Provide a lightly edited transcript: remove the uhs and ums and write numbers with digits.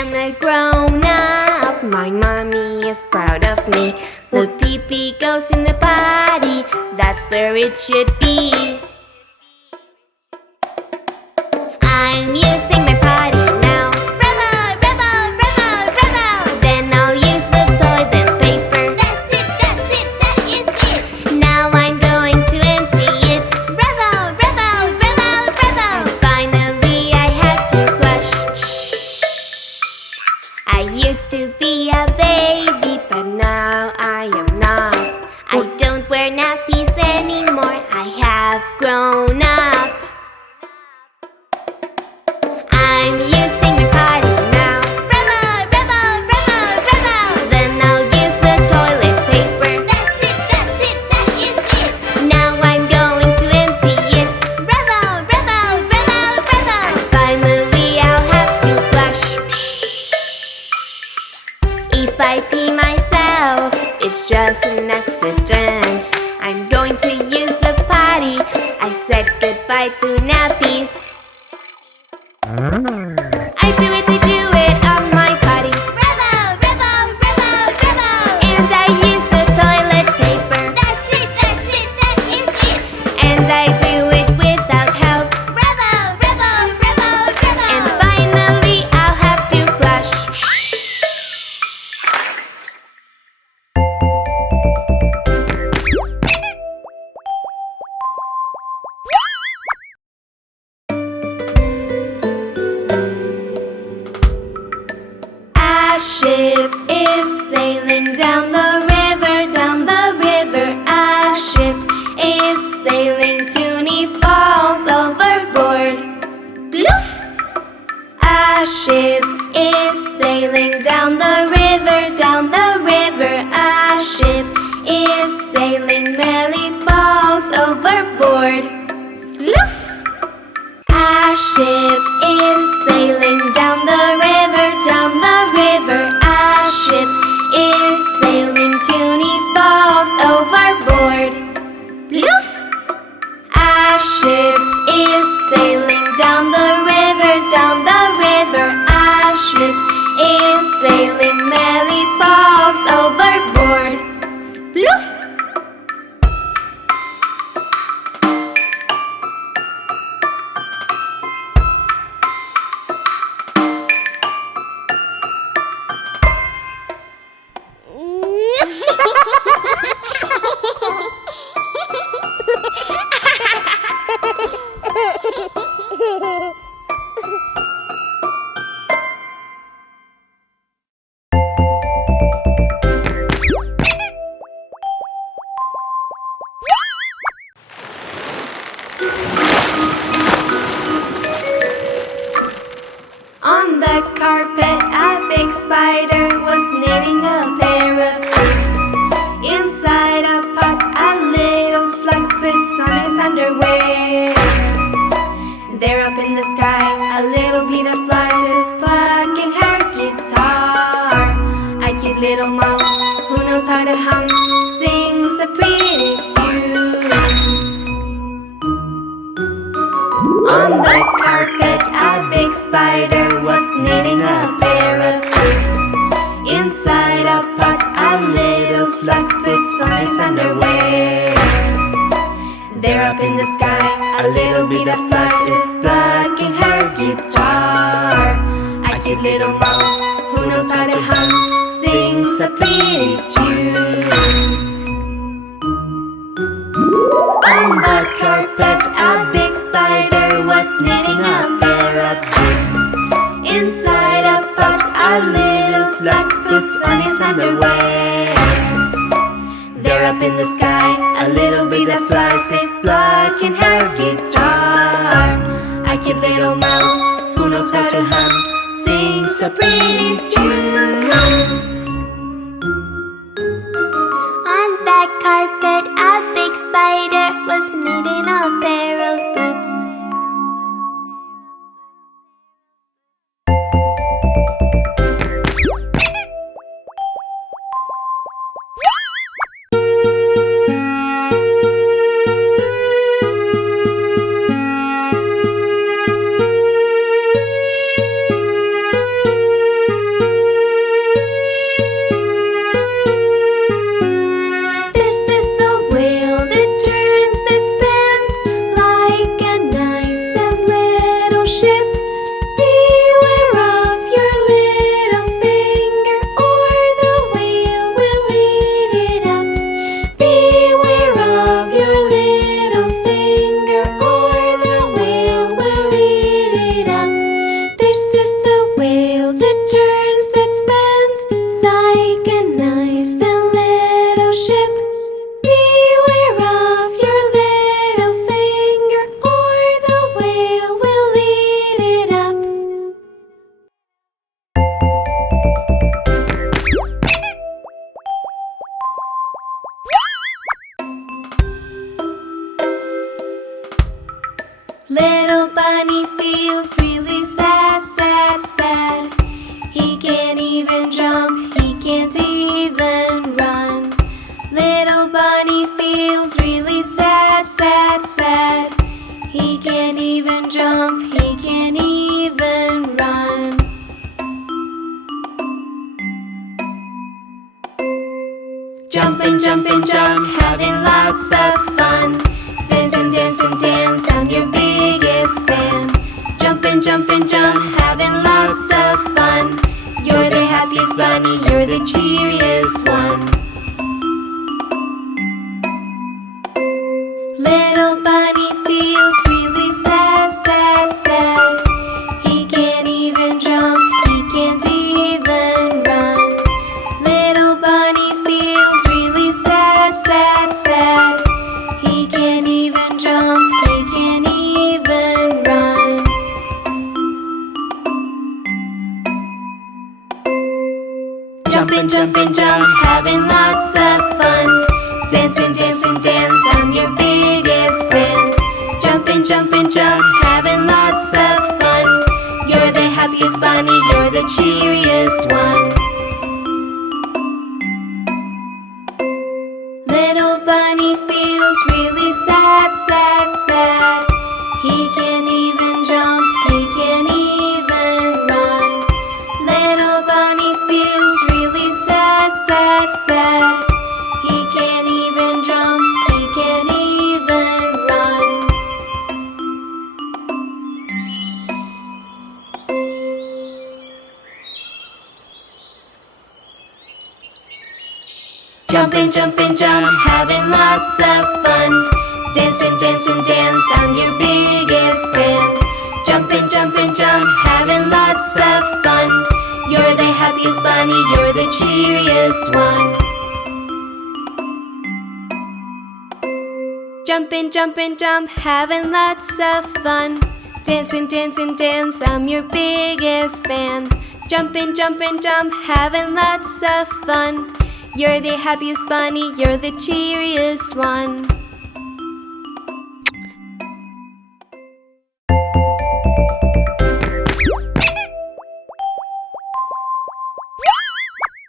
am a grown-up. My mommy is proud of me. The pee-pee goes in the potty. That's where it should be. I'm using my potty now. Bravo, bravo, bravo, bravo. Then I'll use the toilet paper. That's it, that is it. Now I'm going to empty it. Bravo, bravo, bravo, bravo. And finally I have to flush. Shh. I used to be a baby, but now I am not. I don't wear nappies anymore. I have grown up. I'm using my potty now. Bravo, bravo, bravo, bravo. Then I'll use the toilet paper. That's it, that is it. Now I'm going to empty it. Bravo, bravo, bravo, bravo. And finally I'll have to flush. If I pee myself, it's just an accident. I'm going to use the potty. I said goodbye to nappies. I do it on my potty. Bravo, bravo, bravo, bravo. And I use the toilet paper. That's it, that is it. And I do it without help. Bravo, bravo, bravo, bravo. And finally I'll have to flush. A ship is sailing down the river, down the river. A ship is sailing, Titounis falls overboard. Bloof! A ship is sailing down the river, down the river. A ship is sailing, Melly falls overboard. Bloof! A ship is sailing down the river, down the river. A ship is sailing, Titounis falls overboard. Bloof! A ship is sailing down the river, down the river. A ship is sailing, Melly falls overboard. Bloof! On the carpet, a big spider was knitting a pair of boots. Inside a pot, a little slug puts on his underwear. There up in the sky, a little bee that flies is plucking her guitar. A cute little mouse who knows how to hum sings a pretty tune. On the carpet, a big spider was knitting a pair of boots. Inside a pot, a little slug puts on his underwear. There up in the sky, a little bee that flies is plucking her guitar. A cute little mouse who knows how to hum sings a pretty tune. On the carpet, a big spider was knitting a pair of boots. Inside a pot, a little slug puts on his underwear. There up in the sky, a little bee that flies is plucking her guitar. A cute little mouse who knows how to hum sings a pretty tune. On the carpet, a big spider was knitting a pair of boots. turns, that spins like a nice and little ship. Beware of your little finger, or the whale will eat it up. Little bunny feels really sad, sad, sad. He can't even jump, he can't even run. Little bunny feels really sad, sad, sad. He can't even jump, he can't even run. Jump and jump and jump, having lots of fun. Dance and dance and dance, I'm your biggest fan. Jump and jump and jump, having lots of fun. You're the happiest bunny, you're the cheeriest one. Little bunny feels really sad, sad, sad. He can't even jump, he can't even run. Little bunny feels really sad, sad, sad. He can't even jump, he can't even run. Jump and jump and jump, having lots of fun. Dance and dance and dance, I'm your biggest fan. Jump and jump and jump, having lots of fun. You're the happiest bunny, you're the cheeriest one. Little bunny feels really sad, sad, sad. He can't even jump, he can't even run. Little bunny feels really sad, sad, sad. He can't even jump, he can't even run. Jump and jump and jump, having lots of fun. Dance and dance and dance, I'm your biggest fan. Jump and jump and jump, having lots of fun. You're the happiest bunny, you're the cheeriest one. Jump and jump and jump, having lots of fun. Dance and dance and dance, I'm your biggest fan. Jump and jump and jump, having lots of fun. You're the happiest bunny, you're the cheeriest one.